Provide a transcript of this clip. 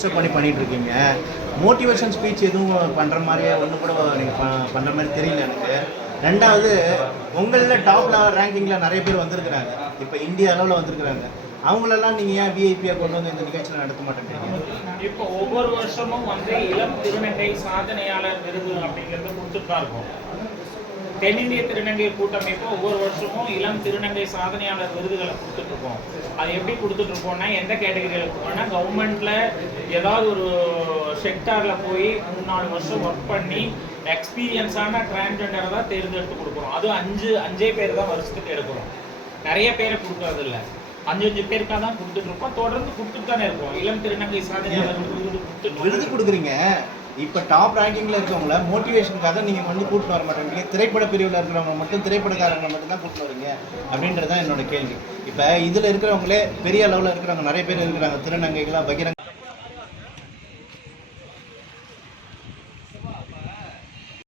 பண்ணிட்டு இருக்கீங்க. Motivation speech எதுவும் பண்ணுற மாதிரியே ஒன்று கூட நீங்கள் பண்ணுற மாதிரி தெரியல எனக்கு. ரெண்டாவது, உங்களில் டாப் லெவல் ரேங்கிங்கில் நிறைய பேர் வந்திருக்கிறாங்க, இப்போ இந்தியா அளவில் வந்திருக்கிறாங்க. அவங்களெல்லாம் நீங்கள் ஏன் விஐபியாக கொண்டு வந்து இந்த நிகழ்ச்சியில் நடத்த மாட்டேங்கிறீங்க? இப்போ ஒவ்வொரு வருஷமும் இளம் திருநங்கை சாதனையாளர் விருது அப்படிங்கிறது கொடுத்துட்டு தான் இருக்கும். தென்னிந்திய திருநங்கை கூட்டமைப்பு ஒவ்வொரு வருஷமும் இளம் திருநங்கை சாதனையாளர் விருதுகளை கொடுத்துட்ருக்கோம். அது எப்படி கொடுத்துட்ருக்கோம்னா, எந்த கேட்டகரியில் கொடுப்போம்னா, கவர்மெண்ட்டில் ஏதாவது ஒரு செக்டாரில் போய் 3-4 வருஷம் ஒர்க் பண்ணி எக்ஸ்பீரியன்ஸான டிரான்ஸ்ஜெண்டரை தான் தேர்ந்தெடுத்து கொடுக்குறோம். அதுவும் 5 பேர் தான் வருஷத்துக்கு எடுக்கிறோம். நிறைய பேரை கொடுக்கறது இல்லை, 5 பேருக்காக தான் கொடுத்துட்ருக்கோம். தொடர்ந்து கொடுத்துட்டு தானே இருக்கோம். இளம் திருநங்கை சாதனையாளர் விருது கொடுக்குறீங்க. இப்போ டாப் ரேங்கிங்கில் இருக்கவங்கள மோட்டிவேஷனுக்காக நீங்கள் வந்து கூட்டிட்டு வர மாட்டேங்கிறீங்க. திரைப்பட பிரிவில் இருக்கிறவங்க மட்டும், திரைப்படக்காரங்களை மட்டும் தான் கூட்டிட்டு வரீங்க அப்படின்றது தான் என்னோட கேள்வி. இப்போ இதில் இருக்கிறவங்களே பெரிய அளவில் இருக்கிறவங்க நிறைய பேர் இருக்கிறாங்க, திருநங்கைகளாக பகிரங்க